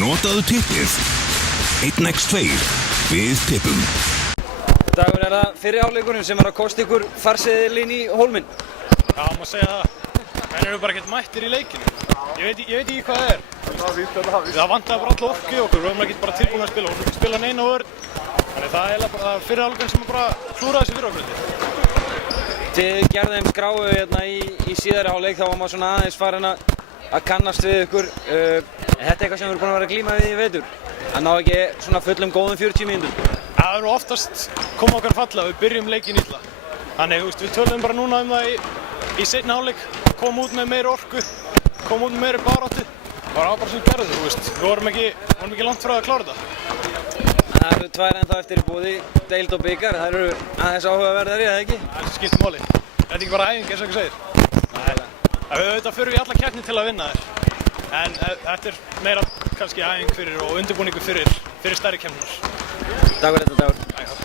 Notaðu tippið 1x2 við tippum. Dagur, er það fyrri hálfleikurinn sem að kosta ykkur farseðilinn í Hólminn? Já, má segja það. Menn eru bara ekkert mættir í leikinu. Ég veit ekki hvað það er. Það vantaði bara alla orku í okkur, við varum ekki bara tilbúin að spila. Við vorum ekki að spila neina vörn. Þannig það er bara fyrri hálfleikurinn sem bara klúraði þessu fyrir okkur. Þið gerðu þeim skráu hérna í síðari hálfleik, þá var maður svona aðeins farin að kannast við ykkur. Þetta er eitthvað sem við erum búin að vera að glíma við í vetur. Það ná ekki svona fullum góðum 40 mínútum. Það eru oftast koma okkar falla, við byrjum leikinn illa. Þannig við töluðum bara núna um það í seinni hálfleik, koma út með meiri orku, koma út með meiri baráttu. Það var bara sem við gerðum, við vorum ekki langt frá að klára þetta. Það eru tvær ennþá eftir í boði, deild og bikar. Það eru aðeins áhugaverðari, eða ekki? Það skiptir máli. Þetta er ekki bara æfing, eins og ekki segir. Við auðvitað förum í alla keppni til að vinna þér. En þetta er meira kannski æfing fyrir og undirbúningur fyrir stærri keppnir. Takk fyrir þetta, Dagur.